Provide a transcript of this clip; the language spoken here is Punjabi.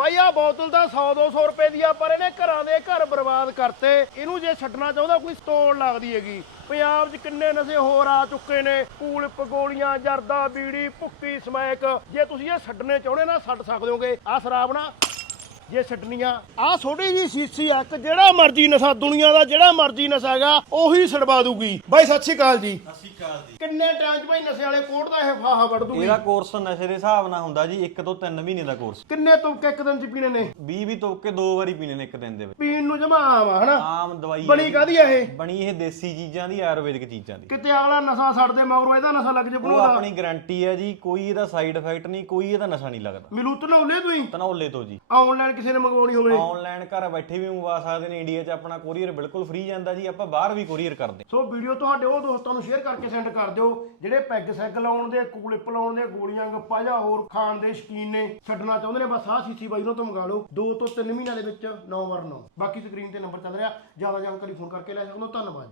ਬਾਈ ਆ ਬੋਤਲ ਤਾਂ 100 200 ਰੁਪਏ ਦੀ ਆ, ਪਰ ਇਹਨੇ ਘਰਾਂ ਦੇ ਘਰ ਬਰਬਾਦ ਕਰਤੇ। ਇਹਨੂੰ ਜੇ ਛੱਡਣਾ ਚਾਹੁੰਦਾ, ਕੋਈ ਸਟੋਲ ਲੱਗਦੀ ਹੈਗੀ। ਪੰਜਾਬ 'ਚ ਕਿੰਨੇ ਨਸ਼ੇ ਹੋਰ ਆ ਚੁੱਕੇ ਨੇ। ਕੂਲਿਪ ਪਗੋਲੀਆਂ, ਜਰਦਾ, ਬੀੜੀ, ਭੁੱਕੀ, ਸਮੈਕ। ਜੇ ਤੁਸੀਂ ਇਹ ਛੱਡਣੇ ਚਾਹੁੰਦੇ ਨਾ, ਛੱਡ ਸਕਦੇ ਹੋਗੇ। ਆ ਸ਼ਰਾਬ ਨਾ ਜੇ ਛੱਡਣੀਆਂ। ਆ ਛੋਟੀ ਜੀ ਸੀਸੀ ਆ ਇੱਕ ਜਿਹੜਾ ਮਰਜ਼ੀ ਨਸ਼ਾ ਦੁਨੀਆ ਦਾ ਜਿਹੜਾ ਮਰਜ਼ੀ ਨਸ਼ਾ ਹੈਗਾ ਉਹੀ ਛਡਵਾ ਦੂਗੀ। ਬਾਈ ਸਤਿ ਸ਼੍ਰੀ ਅਕਾਲ ਜੀ। ਸਤਿ ਸ਼੍ਰੀ ਅਕਾਲ ਜੀ। ਕਿੰਨੇ ਟਾਈਮ 'ਚ ਬਾਈ ਨਸ਼ੇ ਵਾਲੇ ਕੋਟ ਦਾ ਇਹ ਫਾਹਾ ਵੜ ਦੂਗੀ? ਇਹਦਾ ਕੋਰਸ ਨਸ਼ੇ ਦੇ ਹਿਸਾਬ ਨਾਲ ਹੁੰਦਾ ਜੀ 1 ਤੋਂ 3 ਮਹੀਨੇ ਦਾ ਕੋਰਸ ਕਿੰਨੇ ਤੁਮਕੇ ਇੱਕ ਦਿਨ 'ਚ ਪੀਣੇ ਨੇ? 20 ਵੀ ਤੋਕੇ ਦੋ ਵਾਰੀ ਪੀਣੇ ਨੇ ਇੱਕ ਦਿਨ ਦੇ ਵਿੱਚ। ਪੀਣ ਨੂੰ ਜਮਾ ਆਮ ਆ ਹਨਾ? ਆਮ ਦਵਾਈ ਬਣੀ ਹੈ। ਕਾਦੀ ਆ ਇਹ? ਬਣੀ ਇਹ ਦੇਸੀ ਚੀਜ਼ਾਂ ਦੀ ਆਯੁਰਵੈਦਿਕ ਚੀਜ਼ਾਂ ਦੀ। ਕਿਤੇ ਅਗਲਾ ਨਸ਼ਾ ਛੱਡਦੇ ਮਗਰੋਂ ਇਹਦਾ ਨਸ਼ਾ ਲੱਗ ਜੇ ਉਹ ਬਣਾਉਂਦਾ। ਆਪਣੀ ਗਾਰੰਟੀ ਹੈ ਜੀ ਕੋਈ ਇਹਦਾ ਸਾਈਡ ਇਫੈਕਟ ਨਹੀਂ ਕੋਈ ਇਹਦਾ ਨਸ਼ਾ ਨਹੀਂ ਲੱਗਦਾ। ਮਿਲੂ ਤਨੌਲੇ ਤੁਸੀਂ ਧਨੌਲੇ ਤੋਂ ਜੀ। ਆਨਲਾਈਨ ਕਿਸੇ ਨੇ ਮੰਗਵਾਉਣੀ ਹੋਵੇ। ਆਨਲਾਈਨ ਘਰ ਬੈਠੇ ਵੀ ਮੰਗਵਾ ਸਕਦੇ ਨੇ ਇੰਡੀਆ 'ਚ ਆਪਣਾ ਕੋਰੀਅਰ ਬਿਲਕੁਲ ਫ੍ਰੀ ਜਾਂਦਾ ਜੀ ਆਪਾਂ ਬਾਹਰ ਵੀ ਕੋਰੀਅਰ ਕਰਦੇ। ਸੋ ਵੀਡੀਓ ਤੁਹਾਡੇ ਉਹ ਦੋਸਤਾਂ ਨੂੰ ਸ਼ੇਅਰ ਕਰਕੇ ਸੈਂਡ ਕਰ ਦਿਓ ਜਿਹੜੇ ਪੈਗ ਸੈਗ ਲਾਉਣ ਦੇ ਕੂਲਿਪ ਲਾਉਣ ਦੇ ਗੋਲੀਆਂ ਗੱਪਾ ਜਾਂ ਹੋਰ ਖਾਣ ਦੇ ਸ਼ਕੀਨ ਨੇ ਛੱਡਣਾ ਚਾਹੁੰਦੇ ਨੇ ਬਸ ਆਹ ਸੀਸੀ ਬਾਈ ਨੂੰ ਤੋਂ ਮੰਗਾ ਲਓ 2 ਤੋਂ 3 ਮਹੀਨਿਆਂ ਦੇ ਵਿੱਚ 9 ਵਾਰ 9 ਬਾਕੀ ਸਕਰੀਨ ਤੇ ਨੰਬਰ ਚੱਲ ਰਿਹਾ ਜ਼ਿਆਦਾ ਜਾਣਕਾਰੀ ਫੋਨ ਕਰਕੇ ਲੈ ਸਕਦੇ ਹੋ ਧੰਨਵਾਦ